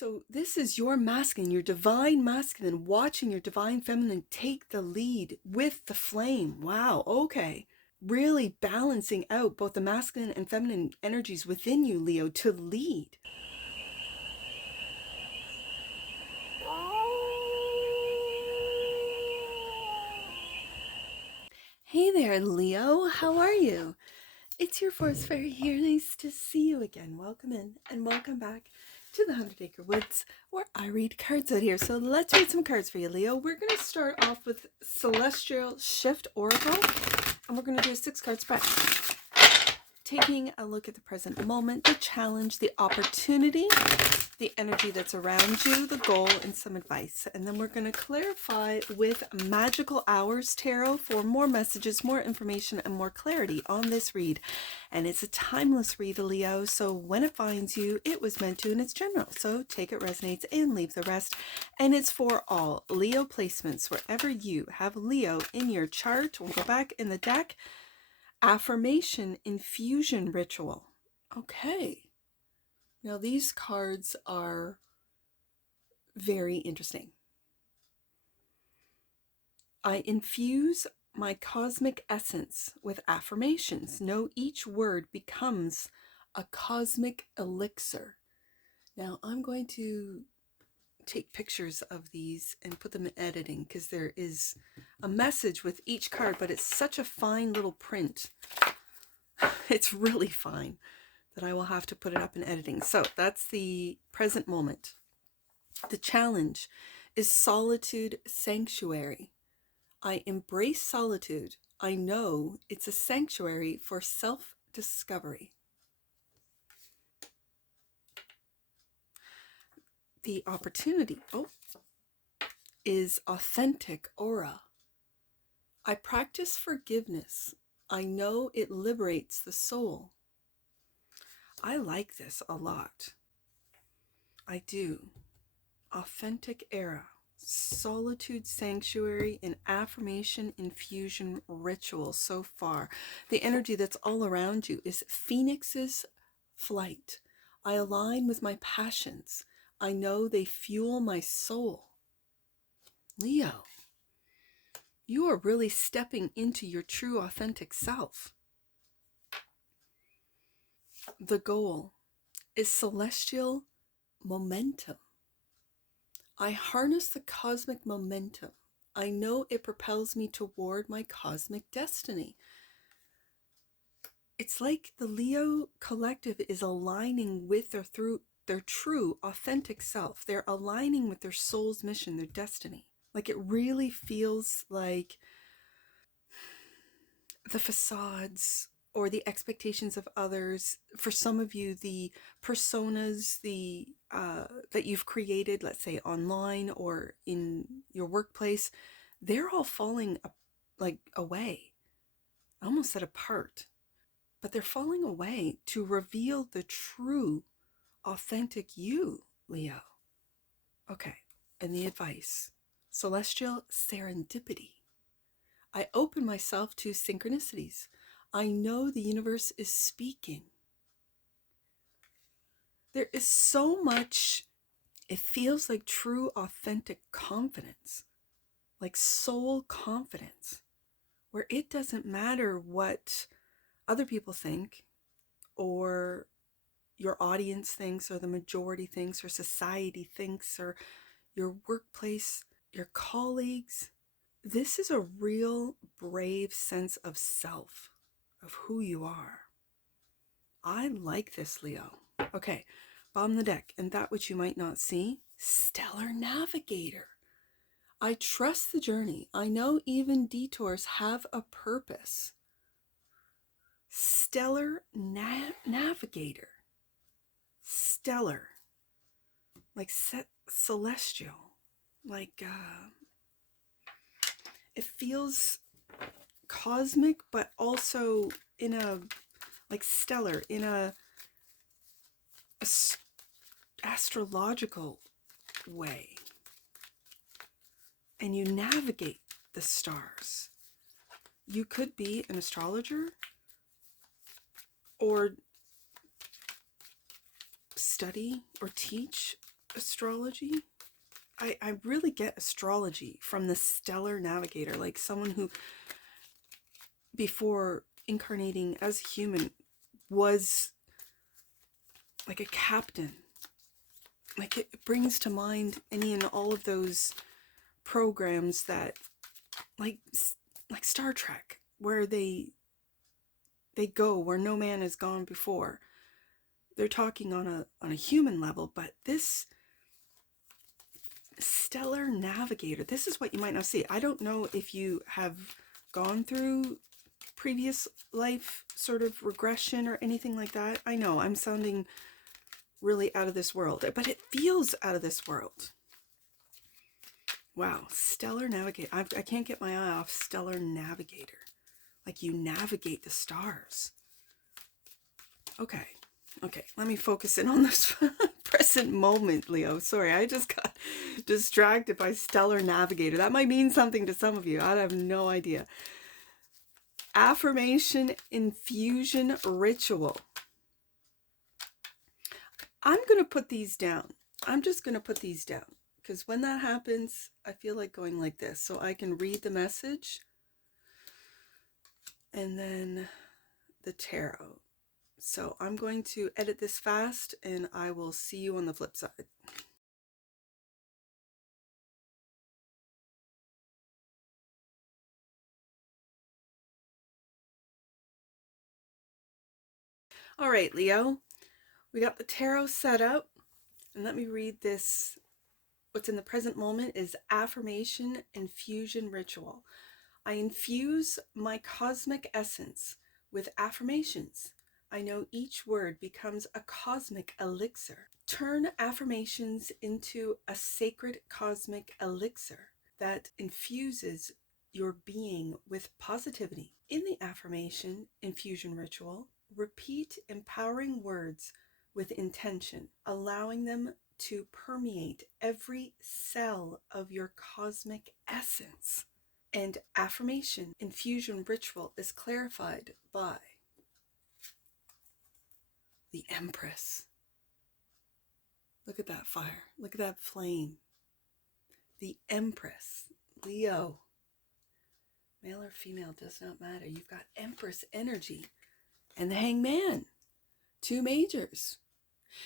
So this is your masculine, your divine masculine, watching your divine feminine take the lead with the flame. Wow, okay. Really balancing out both the masculine and feminine energies within you, Leo, to lead. Hey there, Leo. How are you? It's your Force Fairy here. Nice to see you again. Welcome in and welcome back to the 100 Acre Woods, where I read cards out here. So let's read some cards for you, Leo. We're going to start off with Celestial Shift Oracle, and we're going to do a 6-card spread. Taking a look at the present moment, the challenge, the opportunity, the energy that's around you, the goal, and some advice. And then we're going to clarify with Magical Hours Tarot for more messages, more information, and more clarity on this read. And it's a timeless read, Leo, so when it finds you, it was meant to, and it's general. So take it resonates and leave the rest. And it's for all Leo placements, wherever you have Leo in your chart. We'll go back in the deck. Affirmation Infusion Ritual. Okay. Now these cards are very interesting. I infuse my cosmic essence with affirmations. Know each word becomes a cosmic elixir. Now I'm going to take pictures of these and put them in editing because there is a message with each card, but it's such a fine little print. It's really fine that I will have to put it up in editing. So that's the present moment. The challenge is Solitude Sanctuary. I embrace solitude. I know it's a sanctuary for self-discovery. The opportunity is Authentic Aura. I practice forgiveness. I know it liberates the soul. I like this a lot. I do. Authentic Era, Solitude Sanctuary, and Affirmation Infusion Ritual so far. The energy that's all around you is Phoenix's flight. I align with my passions. I know they fuel my soul. Leo, you are really stepping into your true authentic self. The goal is celestial momentum. I harness the cosmic momentum. I know it propels me toward my cosmic destiny. It's like the Leo collective is aligning with their true, authentic self. They're aligning with their soul's mission, their destiny. Like it really feels like the facades or the expectations of others. For some of you, the personas, that you've created, let's say online or in your workplace, they're all falling away. I almost said apart, but they're falling away to reveal the true, authentic you, Leo. Okay, and the advice: celestial serendipity. I open myself to synchronicities. I know the universe is speaking. There is so much, it feels like true, authentic confidence, like soul confidence, where it doesn't matter what other people think, or your audience thinks, or the majority thinks, or society thinks, or your workplace, your colleagues. This is a real brave sense of self, of who you are. I like this, Leo. Okay, bottom of the deck, and that which you might not see, Stellar Navigator. I trust the journey. I know even detours have a purpose. Stellar Navigator. Stellar. Like celestial. Like, it feels cosmic, but also in a, like stellar, in a astrological way. And you navigate the stars. You could be an astrologer or study or teach astrology. I really get astrology from the stellar navigator, like someone who, before incarnating as a human, was like a captain. Like, it brings to mind any and all of those programs that, like Star Trek, where they go where no man has gone before. They're talking on a human level, but this stellar navigator, this is what you might not see. I don't know if you have gone through previous life sort of regression or anything like that. I know I'm sounding really out of this world, but it feels out of this world. Wow, stellar navigator. I can't get my eye off stellar navigator. Like, you navigate the stars. Okay, let me focus in on this present moment, Leo. Sorry, I just got distracted by stellar navigator. That might mean something to some of you. I have no idea. Affirmation infusion ritual. I'm going to put these down. I'm just going to put these down, because when that happens, I feel like going like this, so I can read the message and then the tarot. So I'm going to edit this fast, and I will see you on the flip side. All right, Leo, we got the tarot set up, and let me read this. What's in the present moment is affirmation infusion ritual. I infuse my cosmic essence with affirmations. I know each word becomes a cosmic elixir. Turn affirmations into a sacred cosmic elixir that infuses your being with positivity. In the affirmation infusion ritual, repeat empowering words with intention, allowing them to permeate every cell of your cosmic essence. And affirmation infusion ritual is clarified by the Empress. Look at that fire. Look at that flame. The Empress. Leo. Male or female does not matter. You've got Empress energy. And the Hangman. 2 majors.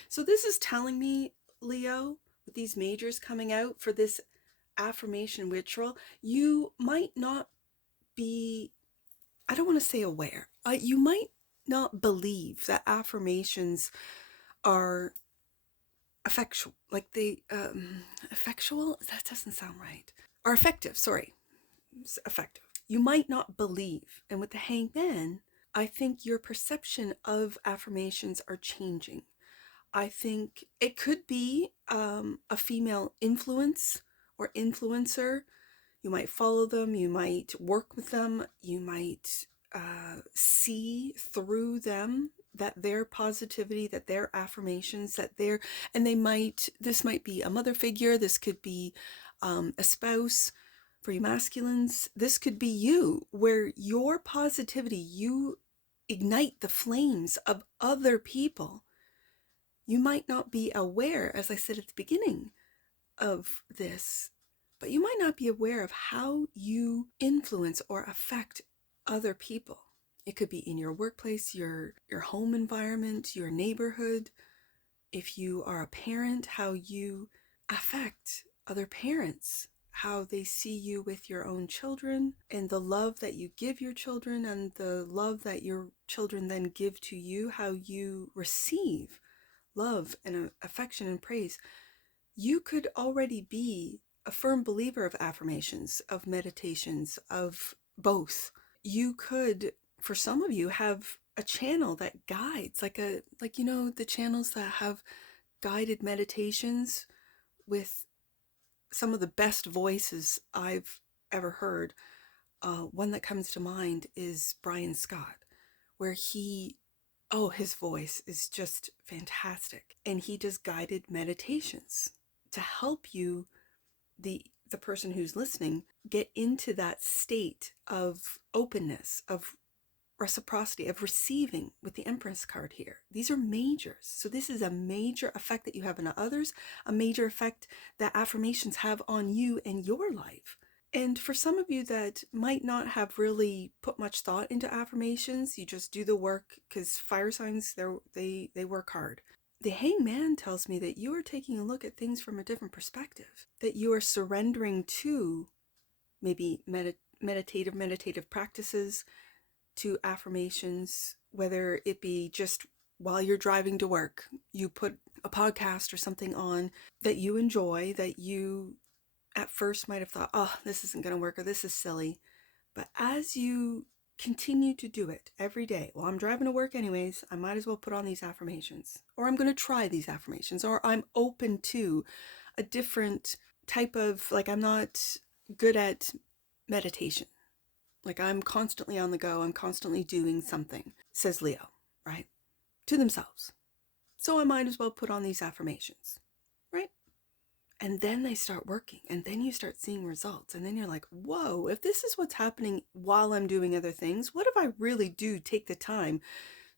So this is telling me, Leo, with these majors coming out for this affirmation ritual, you might not be, I don't want to say aware, you might not believe that affirmations are effectual, like they, effectual? That doesn't sound right. Are effective, sorry. It's effective. You might not believe. And with the Hangman, I think your perception of affirmations are changing. I think it could be a female influence or influencer. You might follow them, you might work with them, you might see through them that their positivity, that their affirmations, that their, and they might, this might be a mother figure, this could be a spouse for you masculines, this could be you, where your positivity, you ignite the flames of other people. You might not be aware, as I said at the beginning of this, but you might not be aware of how you influence or affect other people. It could be in your workplace, your home environment, your neighborhood. If you are a parent, how you affect other parents, how they see you with your own children, and the love that you give your children and the love that your children then give to you, how you receive love and affection and praise. You could already be a firm believer of affirmations, of meditations, of both. You could, for some of you, have a channel that guides, like the channels that have guided meditations with some of the best voices I've ever heard. One that comes to mind is Brian Scott, where his voice is just fantastic. And he does guided meditations to help you, the person who's listening, get into that state of openness, of reciprocity, of receiving with the Empress card here. These are majors. So this is a major effect that you have on others, a major effect that affirmations have on you and your life. And for some of you that might not have really put much thought into affirmations, you just do the work, because fire signs, they work hard. The Hangman tells me that you are taking a look at things from a different perspective, that you are surrendering to maybe meditative practices, to affirmations, whether it be just while you're driving to work, you put a podcast or something on that you enjoy, that you at first might have thought, oh, this isn't going to work, or this is silly. But as you continue to do it every day, well, I'm driving to work anyways, I might as well put on these affirmations, or I'm going to try these affirmations, or I'm open to a different type of, like, I'm not good at meditation. Like, I'm constantly on the go, I'm constantly doing something, says Leo, right? To themselves. So I might as well put on these affirmations, right? And then they start working, and then you start seeing results, and then you're like, whoa, if this is what's happening while I'm doing other things, what if I really do take the time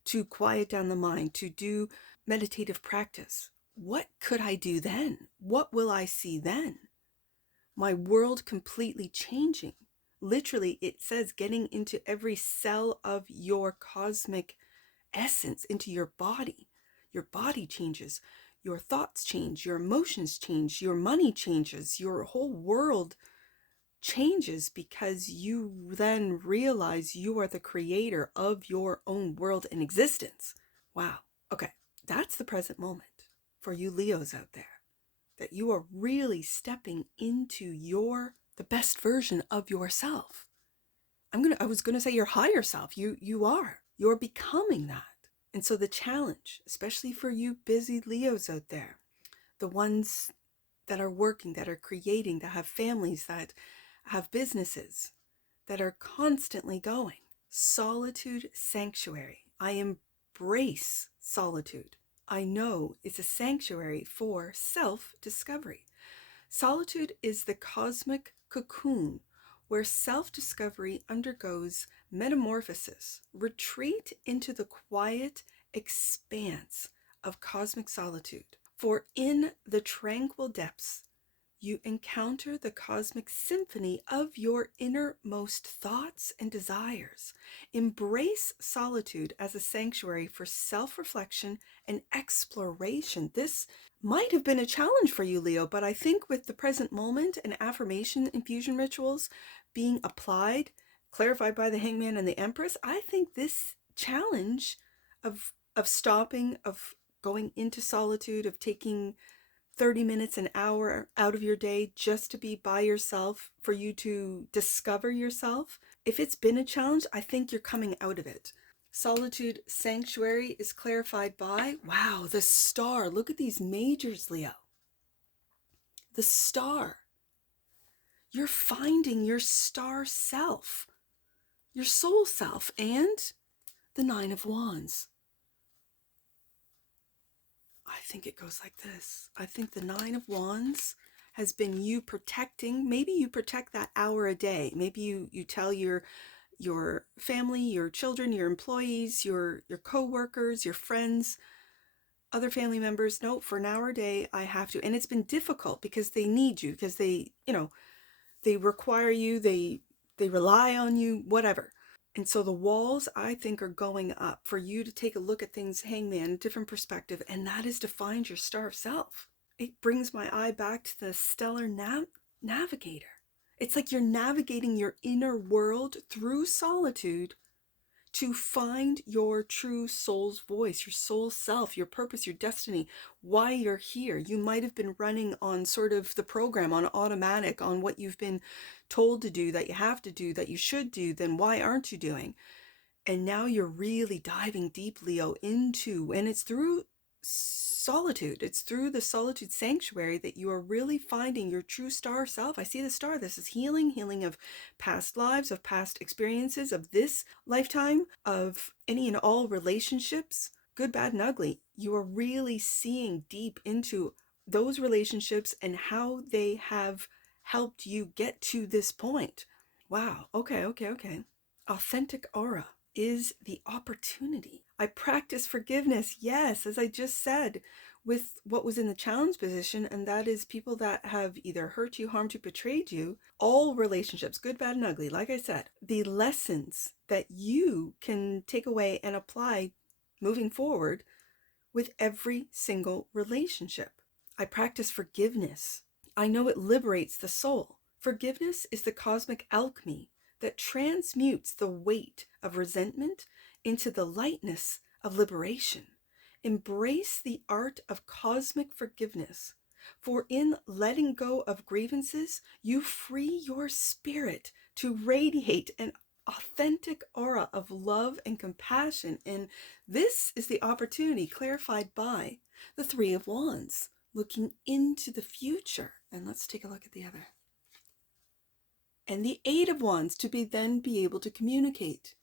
to quiet down the mind, to do meditative practice? What could I do then? What will I see then? My world completely changing. Literally, it says getting into every cell of your cosmic essence, into your body. Your body changes, your thoughts change, your emotions change, your money changes, your whole world changes, because you then realize you are the creator of your own world and existence. Wow. Okay, that's the present moment for you Leos out there, that you are really stepping into the best version of yourself. I was gonna say your higher self. You're becoming that. And so the challenge, especially for you busy Leos out there, the ones that are working, that are creating, that have families, that have businesses, that are constantly going, solitude sanctuary. I embrace solitude. I know it's a sanctuary for self-discovery. Solitude is the cosmic cocoon where self-discovery undergoes metamorphosis. Retreat into the quiet expanse of cosmic solitude. For in the tranquil depths, you encounter the cosmic symphony of your innermost thoughts and desires. Embrace solitude as a sanctuary for self-reflection and exploration. This might have been a challenge for you, Leo, but I think with the present moment and affirmation infusion rituals being applied, clarified by the Hangman and the Empress, I think this challenge of stopping, of going into solitude, of taking 30 minutes, an hour out of your day just to be by yourself, for you to discover yourself. If it's been a challenge, I think you're coming out of it. Solitude sanctuary is clarified by, wow, the star. Look at these majors, Leo. The star. You're finding your star self, your soul self, and the Nine of Wands. I think it goes like this. I think the Nine of Wands has been you protecting. Maybe you protect that hour a day. Maybe you tell your family, your children, your employees, your co-workers, your friends, other family members, no, for an hour a day, I have to. And it's been difficult because they need you, because they require you, they rely on you, whatever. And so the walls, I think, are going up for you to take a look at things, Hangman, a different perspective, and that is to find your star of self. It brings my eye back to the stellar navigator. It's like you're navigating your inner world through solitude to find your true soul's voice, your soul self, your purpose, your destiny, why you're here. You might have been running on sort of the program, on automatic, on what you've been told to do, that you have to do, that you should do, then why aren't you doing? And now you're really diving deep, Leo, into, and it's through solitude, it's through the solitude sanctuary that you are really finding your true star self. I see the star. This is healing of past lives, of past experiences, of this lifetime, of any and all relationships, good, bad, and ugly. You are really seeing deep into those relationships and how they have helped you get to this point. Wow. Okay. Authentic aura. is the opportunity. I practice forgiveness, yes, as I just said, with what was in the challenge position, and that is people that have either hurt you, harmed you, betrayed you. All relationships, good, bad, and ugly, like I said, the lessons that you can take away and apply moving forward with every single relationship. I practice forgiveness. I know it liberates the soul. Forgiveness is the cosmic alchemy that transmutes the weight of resentment into the lightness of liberation. Embrace the art of cosmic forgiveness, for in letting go of grievances, you free your spirit to radiate an authentic aura of love and compassion. And this is the opportunity clarified by the Three of Wands, looking into the future. And let's take a look at the other. And the Eight of Wands, to then be able to communicate.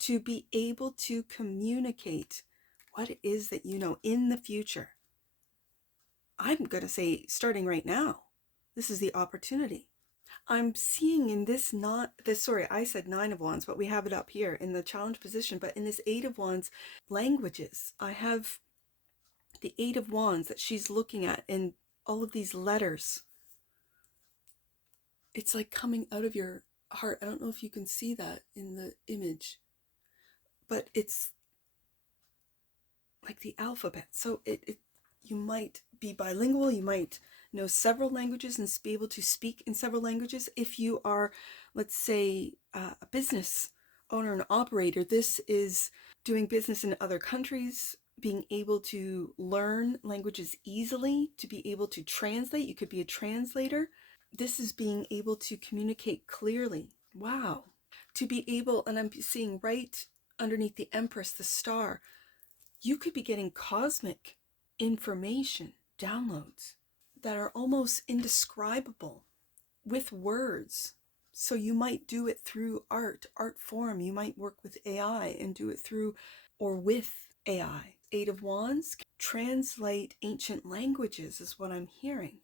To be able to communicate what it is that you know in the future. I'm going to say starting right now. This is the opportunity. I'm seeing in this I said Nine of Wands, but we have it up here in the challenge position. But in this Eight of Wands, languages, I have the Eight of Wands that she's looking at in all of these letters. It's like coming out of your heart. I don't know if you can see that in the image, but it's like the alphabet. So you might be bilingual, you might know several languages and be able to speak in several languages. If you are, let's say, a business owner and operator, this is doing business in other countries, being able to learn languages easily, to be able to translate. You could be a translator. This is being able to communicate clearly. Wow. To be able, and I'm seeing right underneath the Empress, the star, you could be getting cosmic information, downloads that are almost indescribable with words. So you might do it through art form. You might work with AI and do it through or with AI. Eight of Wands, translate ancient languages is what I'm hearing.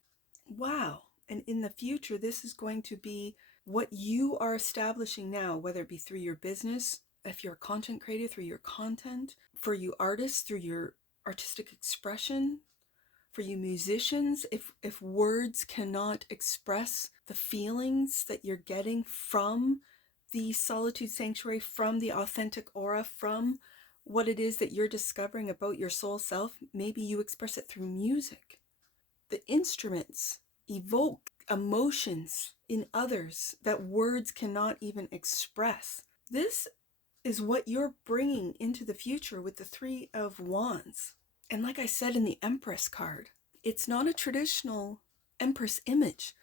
Wow. And in the future, this is going to be what you are establishing now, whether it be through your business, if you're a content creator, through your content, for you artists, through your artistic expression, for you musicians, if words cannot express the feelings that you're getting from the solitude sanctuary, from the authentic aura, from what it is that you're discovering about your soul self, maybe you express it through music. The instruments evoke emotions in others that words cannot even express. This is what you're bringing into the future with the Three of Wands. And like I said in the Empress card, it's not a traditional Empress image.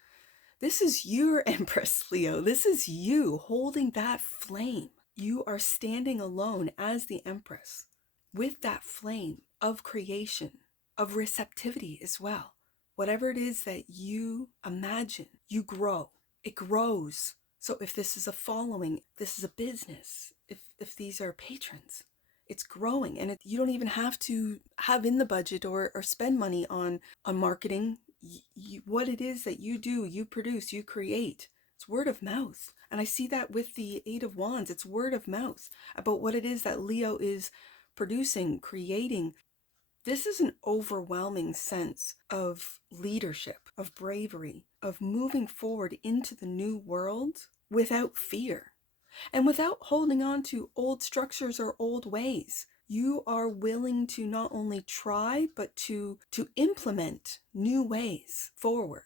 This is your Empress, Leo. This is you holding that flame. You are standing alone as the Empress with that flame of creation, of receptivity as well. Whatever it is that you imagine, you grow. It grows. So if this is a following, this is a business, if these are patrons, it's growing. And you don't even have to have in the budget or spend money on marketing. What it is that you do, you produce, you create. It's word of mouth. And I see that with the Eight of Wands. It's word of mouth about what it is that Leo is producing, creating. This is an overwhelming sense of leadership, of bravery, of moving forward into the new world without fear and without holding on to old structures or old ways. You are willing to not only try, but to implement new ways forward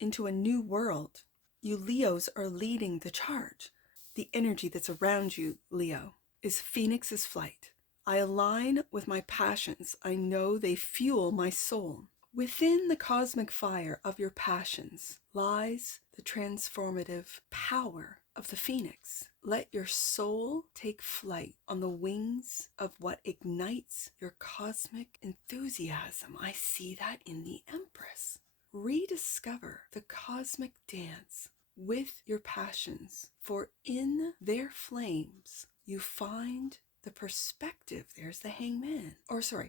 into a new world. You Leos are leading the charge. The energy that's around you, Leo, is Phoenix's flight. I align with my passions. I know they fuel my soul. Within the cosmic fire of your passions lies the transformative power of the phoenix. Let your soul take flight on the wings of what ignites your cosmic enthusiasm. I see that in the Empress. Rediscover the cosmic dance with your passions, for in their flames you find the perspective. There's the Hangman.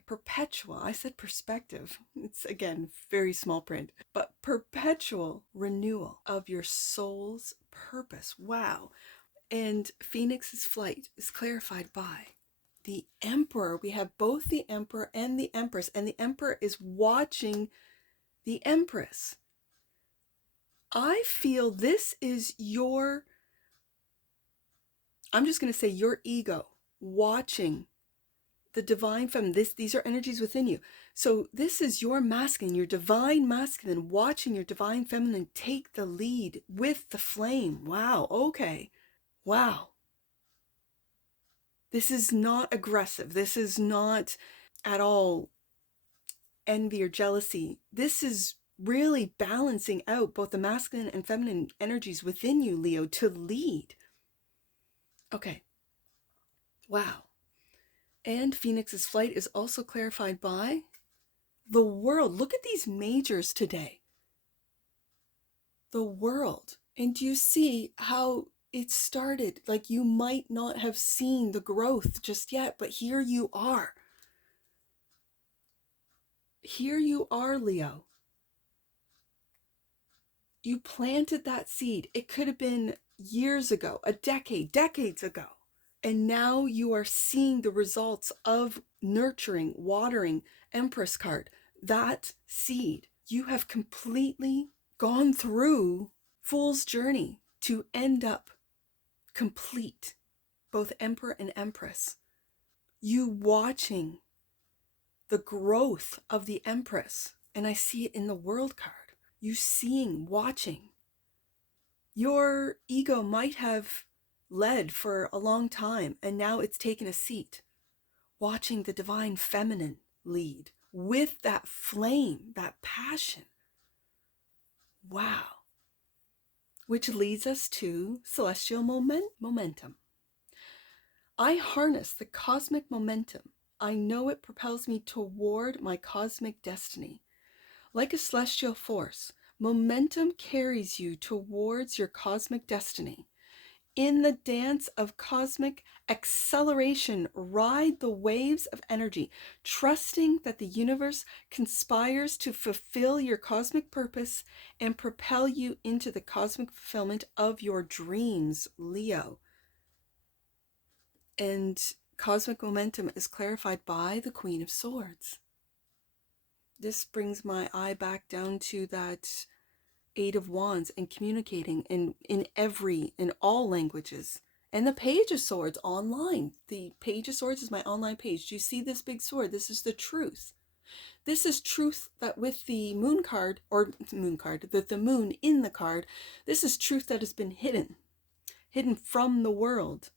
Perpetual. I said perspective. It's again very small print, but perpetual renewal of your soul's purpose. Wow. And Phoenix's flight is clarified by the Emperor. We have both the Emperor and the Empress, and the Emperor is watching the Empress. I feel this is your, I'm just going to say your ego watching the divine feminine. These are energies within you. So this is your masculine, your divine masculine, watching your divine feminine take the lead with the flame. Wow. Okay. Wow. This is not aggressive. This is not at all envy or jealousy. This is really balancing out both the masculine and feminine energies within you, Leo, to lead. Okay. Wow. And Phoenix's flight is also clarified by the world. Look at these majors today. The world. And do you see how it started? Like, you might not have seen the growth just yet, but here you are. Here you are, Leo. You planted that seed. It could have been years ago, a decade, decades ago. And now you are seeing the results of nurturing, watering, Empress card, that seed. You have completely gone through Fool's journey to end up complete, both Emperor and Empress. You watching the growth of the Empress, and I see it in the World card. You seeing, watching. Your ego might have led for a long time, and now it's taken a seat, watching the divine feminine lead with that flame, that passion. Wow. Which leads us to celestial momentum. I harness the cosmic momentum. I know it propels me toward my cosmic destiny. Like a celestial force, momentum carries you towards your cosmic destiny. In the dance of cosmic acceleration, ride the waves of energy, trusting that the universe conspires to fulfill your cosmic purpose and propel you into the cosmic fulfillment of your dreams, Leo. And cosmic momentum is clarified by the Queen of Swords. This brings my eye back down to that Eight of Wands and communicating in all languages. And the Page of Swords online. The Page of Swords is my online page. Do you see this big sword? This is the truth. This is truth that with the moon card, the moon in the card, this is truth that has been hidden from the world,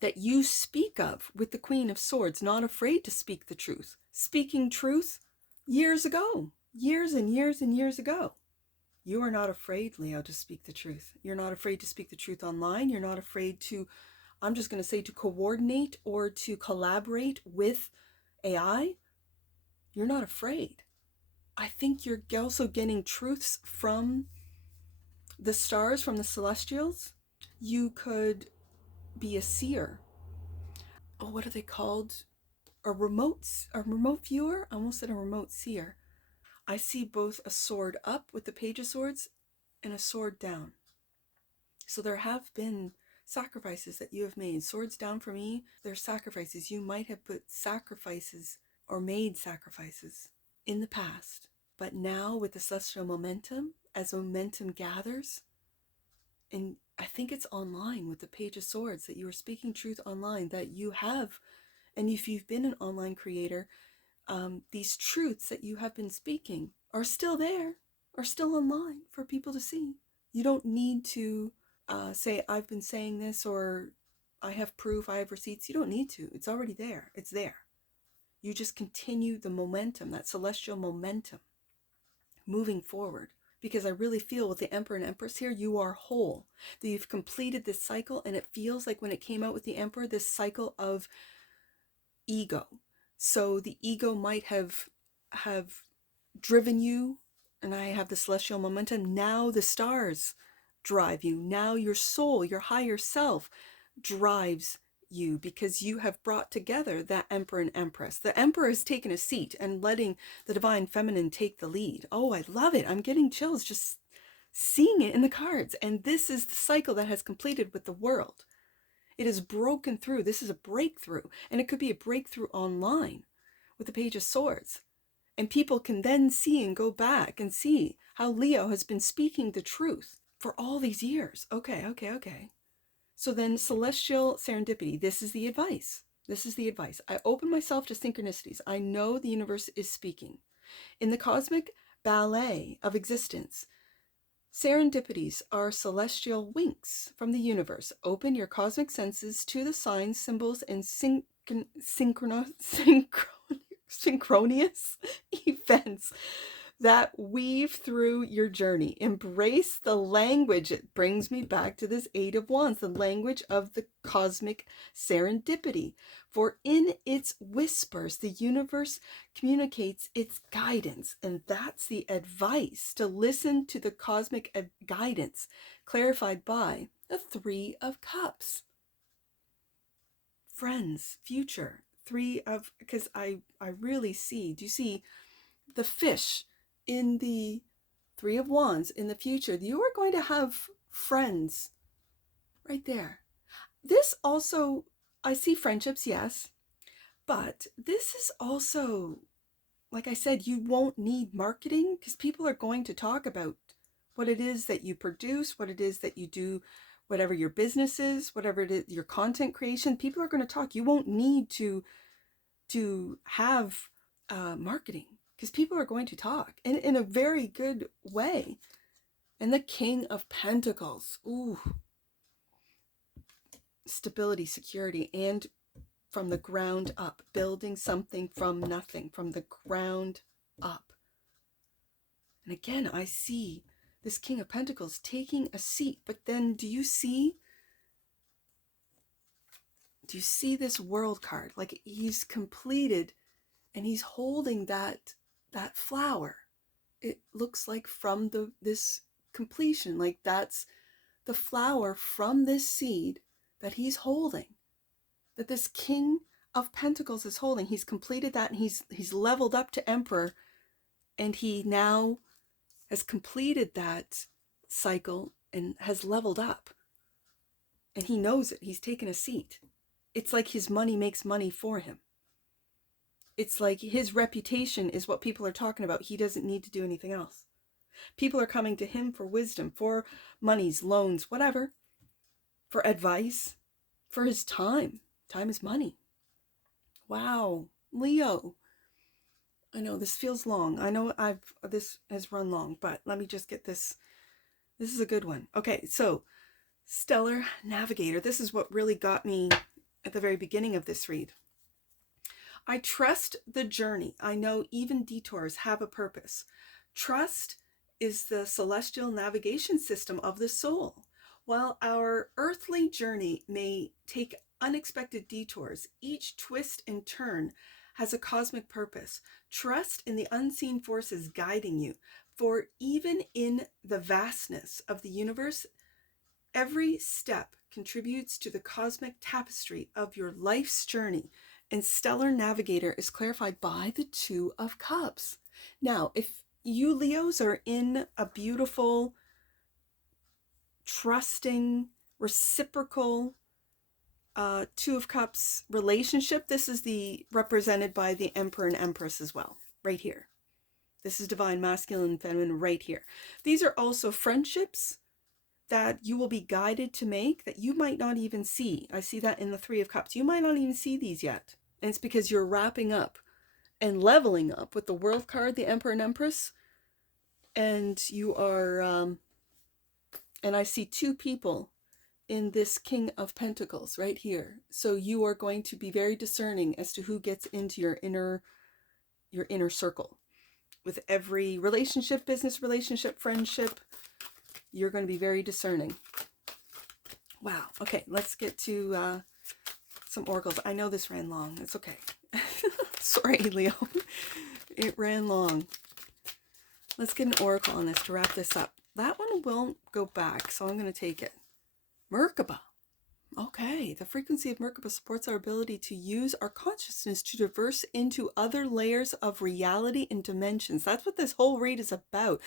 that you speak of with the Queen of Swords, not afraid to speak the truth. Speaking truth years ago, years and years and years ago. You are not afraid, Leo, to speak the truth. You're not afraid to speak the truth online. You're not afraid to, I'm just going to say, to coordinate or to collaborate with AI. You're not afraid. I think you're also getting truths from the stars, from the celestials. You could be a seer. Oh, what are they called? A remote viewer? I almost said a remote seer. I see both a sword up with the Page of Swords and a sword down. So there have been sacrifices that you have made. Swords down for me, they're sacrifices. You might have put sacrifices or made sacrifices in the past. But now with the celestial momentum, as momentum gathers, and I think it's online with the Page of Swords, that you are speaking truth online, that you have, and if you've been an online creator, these truths that you have been speaking are still there, are still online for people to see. You don't need to say, I've been saying this, or I have proof, I have receipts. You don't need to. It's already there. It's there. You just continue the momentum, that celestial momentum, moving forward. Because I really feel with the Emperor and Empress here, you are whole. That you've completed this cycle, and it feels like when it came out with the Emperor, this cycle of ego. So the ego might have driven you, and I have the celestial momentum. Now the stars drive you. Now your soul, your higher self, drives you, because you have brought together that Emperor and Empress. The Emperor has taken a seat and letting the divine feminine take the lead. Oh, I love it. I'm getting chills just seeing it in the cards. And this is the cycle that has completed with the world. It is broken through. This is a breakthrough. And it could be a breakthrough online with the Page of Swords. And people can then see and go back and see how Leo has been speaking the truth for all these years. Okay. So then celestial serendipity, this is the advice. This is the advice. I open myself to synchronicities. I know the universe is speaking. In the cosmic ballet of existence, serendipities are celestial winks from the universe. Open your cosmic senses to the signs, symbols, and synchronous events that weave through your journey. Embrace the language. It brings me back to this Eight of Wands, the language of the cosmic serendipity. For in its whispers, the universe communicates its guidance. And that's the advice, to listen to the cosmic guidance, clarified by the Three of Cups. Friends, future, because I really see, do you see the fish in the Three of Wands in the future? You are going to have friends right there. This also, I see friendships, yes, but this is also, like I said, you won't need marketing because people are going to talk about what it is that you produce, what it is that you do, whatever your business is, whatever it is, your content creation. People are going to talk. You won't need to have marketing because people are going to talk in a very good way. And the King of Pentacles, ooh, stability, security, and from the ground up, building something from nothing, from the ground up. And again, I see this King of Pentacles taking a seat, but then do you see this World card? Like he's completed and he's holding that flower. It looks like from this completion, like that's the flower from this seed that he's holding, that this King of Pentacles is holding. He's completed that, and he's leveled up to Emperor, and he now has completed that cycle and has leveled up. And he knows it. He's taken a seat. It's like his money makes money for him. It's like his reputation is what people are talking about. He doesn't need to do anything else. People are coming to him for wisdom, for monies, loans, whatever, for advice, for his time. Time is money. Wow, Leo. I know this feels long. I know this has run long, but let me just get this. This is a good one. Okay, so Stellar Navigator. This is what really got me at the very beginning of this read. I trust the journey. I know even detours have a purpose. Trust is the celestial navigation system of the soul. While our earthly journey may take unexpected detours, each twist and turn has a cosmic purpose. Trust in the unseen forces guiding you, for even in the vastness of the universe, every step contributes to the cosmic tapestry of your life's journey. And Stellar Navigator is clarified by the Two of Cups. Now, if you Leos are in a beautiful, trusting, reciprocal Two of Cups relationship, this is represented by the Emperor and Empress as well, right here. This is divine masculine and feminine right here. These are also friendships that you will be guided to make that you might not even see. I see that in the Three of Cups. You might not even see these yet. And it's because you're wrapping up and leveling up with the World card, the Emperor and Empress. And you are, and I see two people in this King of Pentacles right here. So you are going to be very discerning as to who gets into your inner circle. With every relationship, business relationship, friendship, you're going to be very discerning. Wow. Okay, let's get to some oracles. I know this ran long. It's okay. Sorry, Leo. It ran long. Let's get an oracle on this to wrap this up. That one won't go back, so I'm going to take it. Merkaba. Okay, the frequency of Merkaba supports our ability to use our consciousness to diverse into other layers of reality and dimensions. That's what this whole read is about.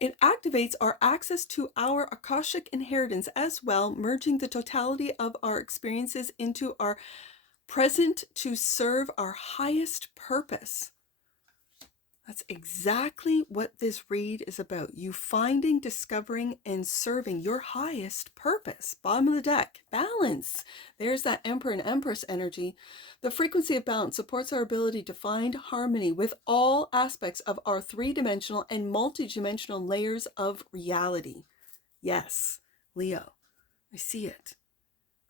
It activates our access to our Akashic inheritance as well, merging the totality of our experiences into our present to serve our highest purpose. That's exactly what this read is about. You finding, discovering, and serving your highest purpose. Bottom of the deck, balance. There's that Emperor and Empress energy. The frequency of balance supports our ability to find harmony with all aspects of our three-dimensional and multi-dimensional layers of reality. Yes, Leo, I see it.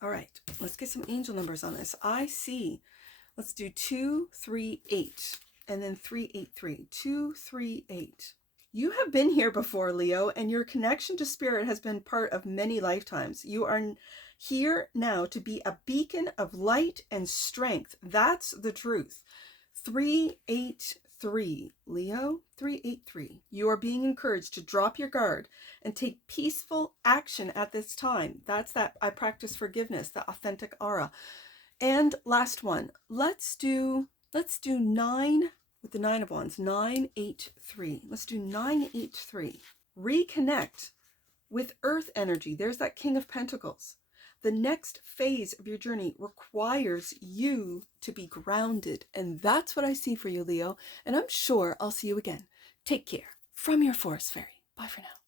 All right, let's get some angel numbers on this. I see, let's do 238. And then 383, 238. You have been here before, Leo, and your connection to spirit has been part of many lifetimes. You are here now to be a beacon of light and strength. That's the truth. 383, Leo, 383. You are being encouraged to drop your guard and take peaceful action at this time. That's that I practice forgiveness, the authentic aura. And last one, let's do 9 with the 9 of wands, 983. Let's do 983. Reconnect with earth energy. There's that King of Pentacles. The next phase of your journey requires you to be grounded. And that's what I see for you, Leo. And I'm sure I'll see you again. Take care. From your Forest Fairy. Bye for now.